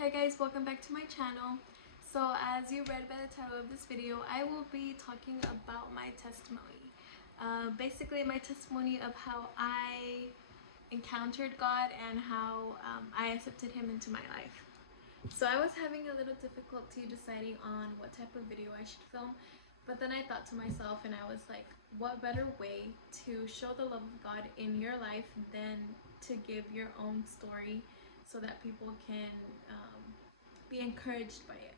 Hi guys, welcome back to my channel. So as you read by the title of this video, I will be talking about my testimony. Basically my testimony of how I encountered God and how I accepted Him into my life. So I was having a little difficulty deciding on what type of video I should film, but then I thought to myself and I was like, what better way to show the love of God in your life than to give your own story so that people can be encouraged by it.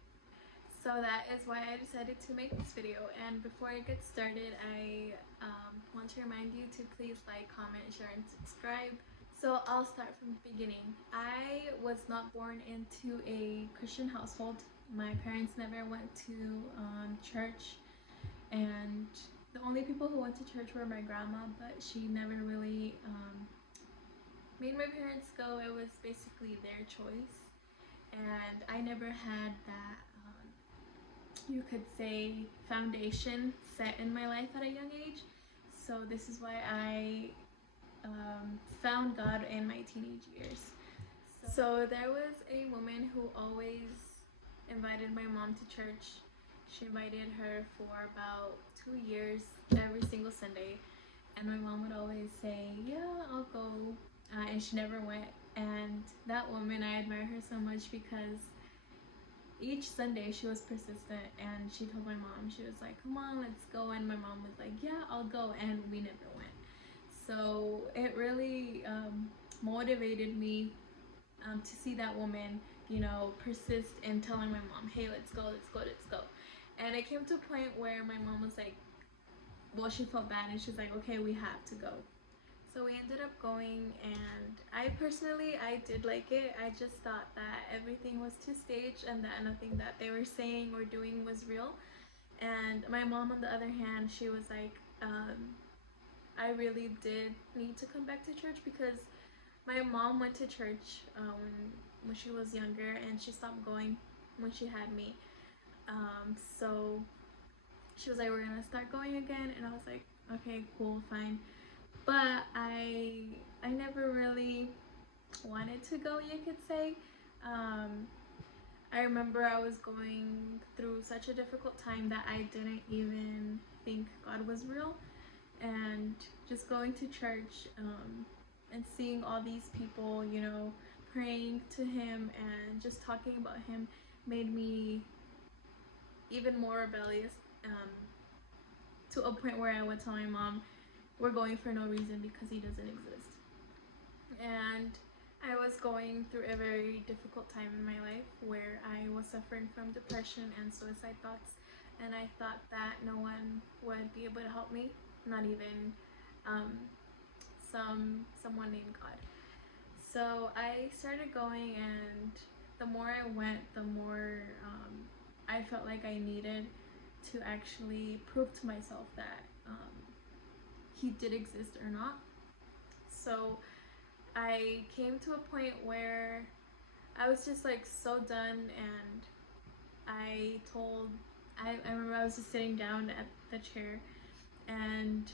So that is why I decided to make this video. And before I get started, I want to remind you to please like, comment, share, and subscribe. So I'll start from the beginning. I was not born into a Christian household. My parents never went to church, and the only people who went to church were my grandma, but she never really made my parents go. It was basically their choice, and I never had that you could say foundation set in my life at a young age. So this is why I found God in my teenage years. So there was a woman who always invited my mom to church. She invited her for about 2 years every single Sunday, and my mom would always say, yeah, I'll go, and she never went. And that woman, I admire her so much because each Sunday she was persistent, and she told my mom, she was like, come on, let's go. And my mom was like, yeah, I'll go, and we never went. So it really motivated me to see that woman, you know, persist in telling my mom, hey, let's go, let's go, let's go. And it came to a point where my mom was like, well, she felt bad, and she's like, okay, we have to go. So we ended up going, and I personally, I did like it. I just thought that everything was too staged and that nothing that they were saying or doing was real. And my mom, on the other hand, she was like, I really did need to come back to church because my mom went to church when she was younger, and she stopped going when she had me. So she was like, we're gonna start going again, and I was like, okay, cool, fine. But I never really wanted to go, you could say. I remember I was going through such a difficult time that I didn't even think God was real, and just going to church and seeing all these people, you know, praying to Him and just talking about Him made me even more rebellious, to a point where I would tell my mom, we're going for no reason because He doesn't exist. And I was going through a very difficult time in my life where I was suffering from depression and suicide thoughts, and I thought that no one would be able to help me, not even someone named God. So I started going, and the more I went, the more I felt like I needed to actually prove to myself that He did exist or not. So I came to a point where I was just like so done, and I remember I was just sitting down at the chair, and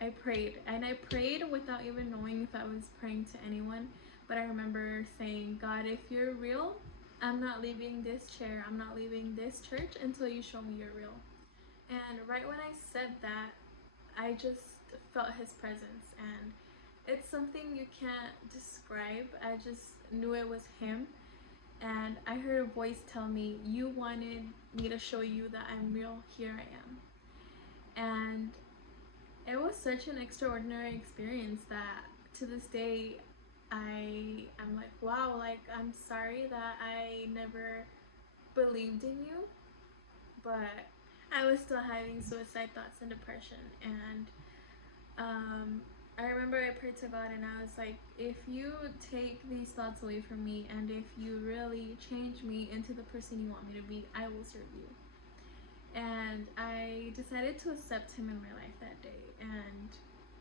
I prayed, and I prayed without even knowing if I was praying to anyone. But I remember saying, God, if you're real, I'm not leaving this chair, I'm not leaving this church until you show me you're real. And right when I said that, I just felt His presence, and it's something you can't describe. I just knew it was Him, and I heard a voice tell me, you wanted me to show you that I'm real, here I am. And it was such an extraordinary experience that to this day I'm like, wow, like, I'm sorry that I never believed in you, but I was still having suicide thoughts and depression. And I remember I prayed to God, and I was like, if you take these thoughts away from me, and if you really change me into the person you want me to be, I will serve you. And I decided to accept Him in my life that day, and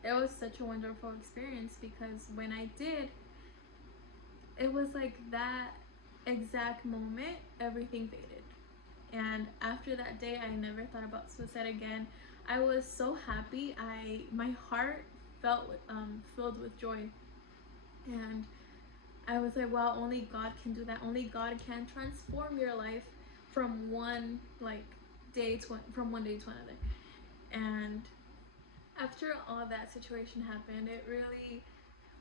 it was such a wonderful experience because when I did, it was like that exact moment everything faded. And after that day, I never thought about suicide again. I was so happy. My heart felt filled with joy. And I was like, wow, only God can do that. Only God can transform your life from one from one day to another. And after all that situation happened, it really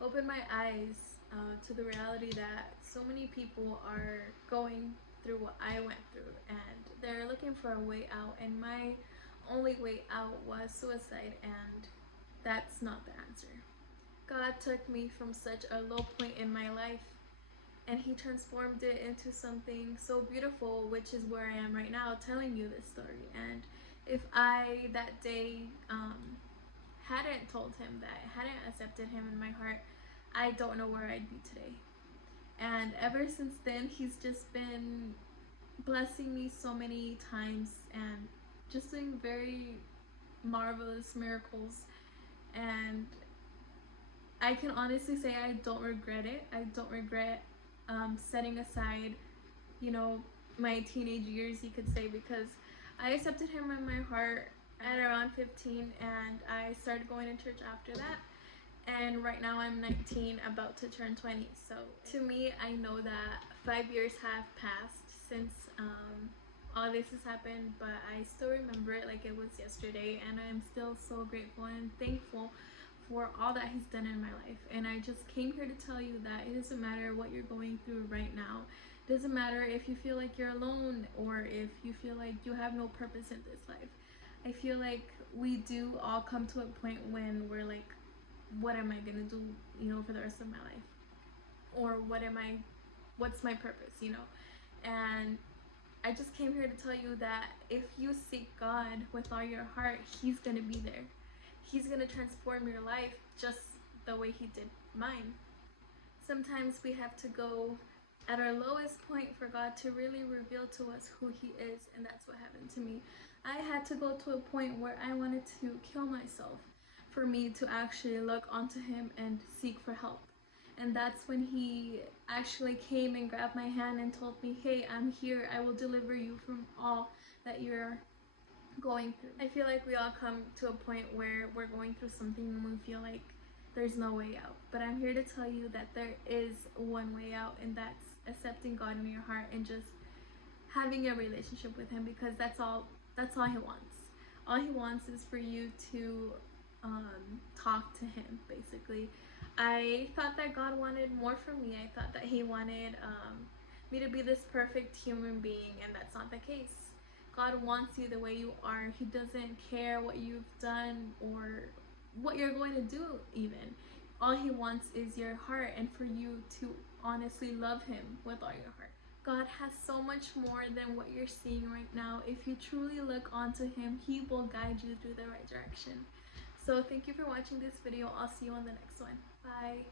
opened my eyes to the reality that so many people are going through what I went through, and they're looking for a way out, and my only way out was suicide, and that's not the answer. God took me from such a low point in my life, and he transformed it into something so beautiful, which is where I am right now telling you this story. And if I that day hadn't told him that, hadn't accepted him in my heart, I don't know where I'd be today. And ever since then, he's just been blessing me so many times and just doing very marvelous miracles. And I can honestly say I don't regret it. I don't regret setting aside, you know, my teenage years, you could say, because I accepted him in my heart at around 15, and I started going to church after that. And right now I'm 19, about to turn 20. So to me, I know that 5 years have passed since all this has happened, but I still remember it like it was yesterday, and I'm still so grateful and thankful for all that he's done in my life. And I just came here to tell you that it doesn't matter what you're going through right now. It doesn't matter if you feel like you're alone or if you feel like you have no purpose in this life. I feel like we do all come to a point when we're like, what am I gonna do, you know, for the rest of my life? Or what's my purpose, you know? And I just came here to tell you that if you seek God with all your heart, he's gonna be there. He's gonna transform your life just the way he did mine. Sometimes we have to go at our lowest point for God to really reveal to us who he is, and that's what happened to me. I had to go to a point where I wanted to kill myself for me to actually look onto him and seek for help. And that's when he actually came and grabbed my hand and told me, hey, I'm here. I will deliver you from all that you're going through. I feel like we all come to a point where we're going through something and we feel like there's no way out. But I'm here to tell you that there is one way out, and that's accepting God in your heart and just having a relationship with him, because that's all he wants. All he wants is for you to talk to him, basically. I thought that God wanted more from me. I thought that he wanted me to be this perfect human being, and that's not the case. God wants you the way you are. He doesn't care what you've done or what you're going to do even. All he wants is your heart, and for you to honestly love him with all your heart. God has so much more than what you're seeing right now. If you truly look onto him, he will guide you through the right direction. So thank you for watching this video. I'll see you on the next one. Bye.